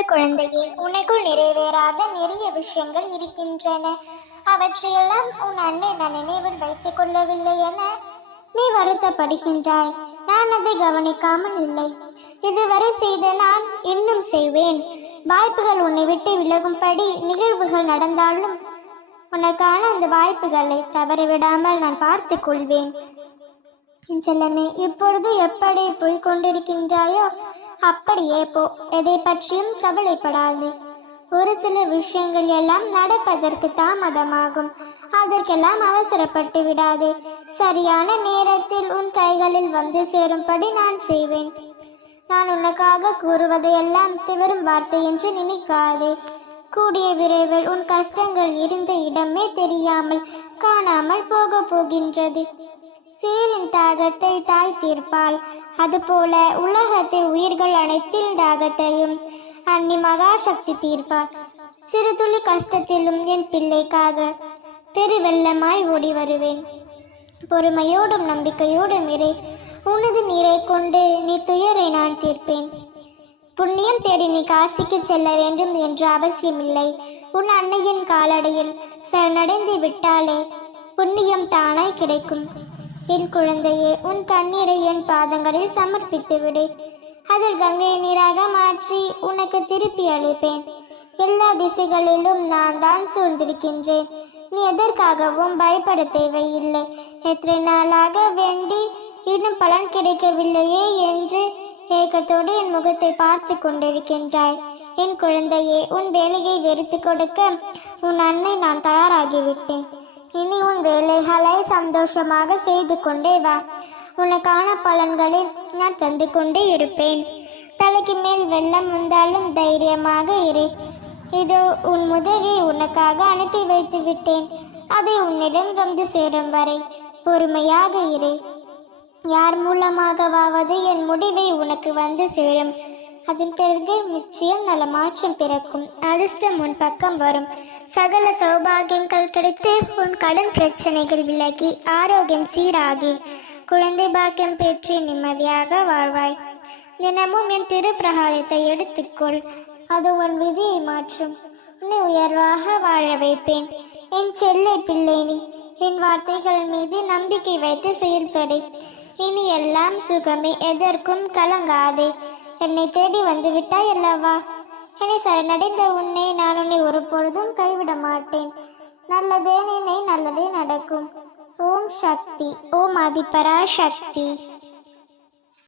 அன்பு குழந்தையே, உனக்குள் நிறைவேறாத நிறைய விஷயங்கள் இருக்கின்றன. அவற்றையெல்லாம் உன் அன்னை நான் நினைவில் வைத்துக் கொள்ளவில்லை என நீ வருத்தப்படுகின்றாய். நான் அதை கவனிக்காமல் இல்லை. இதுவரை செய்த நான் இன்னும் செய்வேன். வாய்ப்புகள் உன்னை விட்டு விலகும்படி நிகழ்வுகள் நடந்தாலும் உனக்கான அந்த வாய்ப்புகளை தவறவிடாமல் நான் பார்த்து கொள்வேன். செல்லமே, இப்பொழுது எப்படி போய்கொண்டிருக்கின்றாயோ அப்படியே போ. எதை பற்றியும் கவலைப்படாது. ஒரு சில விஷயங்கள் எல்லாம் நடப்பதற்கு தாமதமாகும். அதற்கெல்லாம் அவசரப்பட்டு விடாதே. சரியான நேரத்தில் உன் கைகளில் வந்து சேரும்படி நான் செய்வேன். நான் உனக்காக கூறுவதையெல்லாம் வெறும் வார்த்தை என்று நினைக்காதே. கூடிய விரைவில் உன் கஷ்டங்கள் இருந்த இடமே தெரியாமல் காணாமல் போகின்றது. சீரின் தாகத்தை தாய் தீர்ப்பாள். அதுபோல உலகத்தை உயிர்கள் அனைத்தின் தாகத்தையும் அன்னி மகாசக்தி தீர்ப்பாள். சிறு துளி கஷ்டத்திலும் என் பிள்ளைக்காக பெருவெள்ளமாய் ஓடி வருவேன். பொறுமையோடும் நம்பிக்கையோடும் இரு. உனது நீரை கொண்டு நீ துயரை நான் தீர்ப்பேன். புண்ணியம் தேடி நீ காசிக்கு செல்ல வேண்டும் என்ற அவசியமில்லை. உன் அன்னையின் காலடியில் சரணடைந்து விட்டாலே புண்ணியம் தானாய் கிடைக்கும். என் குழந்தையே, உன் கண்ணீரை என் பாதங்களில் சமர்ப்பித்து விடு. அதில் கங்கை நீராக மாற்றி உனக்கு திருப்பி அளிப்பேன். எல்லா திசைகளிலும் நான் தான் சூழ்ந்திருக்கின்றேன். நீ எதற்காகவும் பயப்பட தேவையில்லை. எத்தனை நாளாக வேண்டி இன்னும் பலன் கிடைக்கவில்லையே என்று ஏக்கத்தோடு என் முகத்தை பார்த்து கொண்டிருக்கின்றாய். என் குழந்தையே, உன் வேலையை வெறுத்து கொடுக்க உன் அன்னை நான் தயாராகிவிட்டேன். இனி உன் வேலைகளை சந்தோஷமாக செய்து கொண்டே வா. உனக்கான பலன்களை நான் தந்து கொண்டே இருப்பேன். தலைக்கு மேல் வெள்ளம் வந்தாலும் தைரியமாக இரு. இதோ உன் உதவி உனக்காக அனுப்பி வைத்து விட்டேன். அதை உன்னிடம் வந்து சேரும் வரை பொறுமையாக இரு. யார் மூலமாகவாவது என் முடிவை உனக்கு வந்து சேரும். அதன் பிறகு நிச்சயம் நல்ல மாற்றம் பிறக்கும். அதிர்ஷ்டம் உன் பக்கம் வரும். சகல சௌபாகியங்கள் கிடைத்து உன் கடன் பிரச்சனைகள் விலகி ஆரோக்கியம் சீராகி குழந்தை பாக்கியம் பெற்று நிம்மதியாக வாழ்வாய். தினமும் என் திருப்பிரகாரத்தை எடுத்துக்கொள். அது உன் விதியை மாற்றும். உன்னை உயர்வாக வாழ வைப்பேன். என் செல்லை பிள்ளை நீ. என் வார்த்தைகள் மீது நம்பிக்கை வைத்து செயல்படு. இனி எல்லாம் சுகமே. எதற்கும் கலங்காதே. என்னை தேடி வந்து விட்டாய் அல்லவா? என்னை சரணடைந்த உன்னை நான் உன்னை ஒரு பொழுதும் கைவிட மாட்டேன். நல்லதே நினை, நல்லதே நடக்கும். ஓம் சக்தி. ஓம் ஆதிபரா சக்தி.